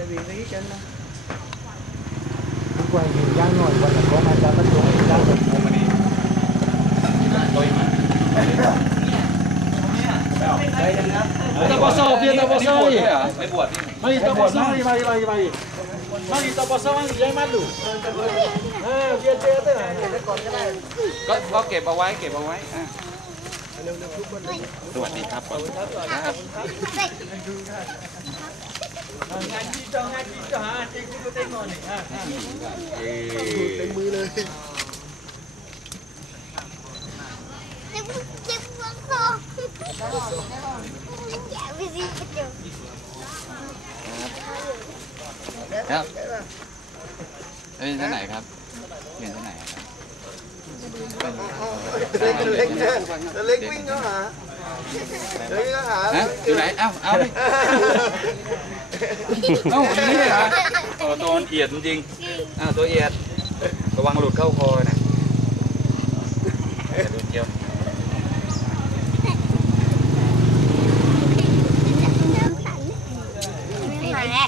tại vì lý trên đó quay hình dáng nổi còn là có mà ra bắt chúng hình dáng được โอ้มันนี่ตัวมัน ตะบอซอเพียตะบอซอ ไม่ อี บวชด้วยเหรอไม่บวชนี่ มาดิตะบอซอมาดิมาดิมาดิมาดิตะบอซอมาดิยังมาดูเออเพียเจ้าตัวไหน ก็ก็เก็บเอาไว้เก็บเอาไว้อ่ะสวัสดีครับ ก่อนครับ งานที่เจ้างานที่เจ้าหาจริงก็เต็มหน่อยอ่ะ เอ้ เต็มมือเลย เจ็บหัวคอแกะไปสิเดี๋ยว ครับเอ้ยท่าไหนครับเรียนท่าไหนครับ เล็กเล็กเนี่ยเล็กวิ่งเข้าหา เล็กวิ่งเข้าหา ฮะอยู่ไหนเอ้าเอาดิเอ้าอย่างนี้เลยเหรอเออตัวมันเอียดจริงๆอ่าตัวเอียดระวังหลุดเข้าคอนะอย่าโดนเกี่ยว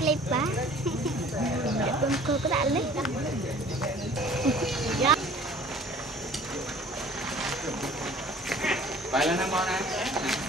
clip á Bông cô có đã clip Baila na muna.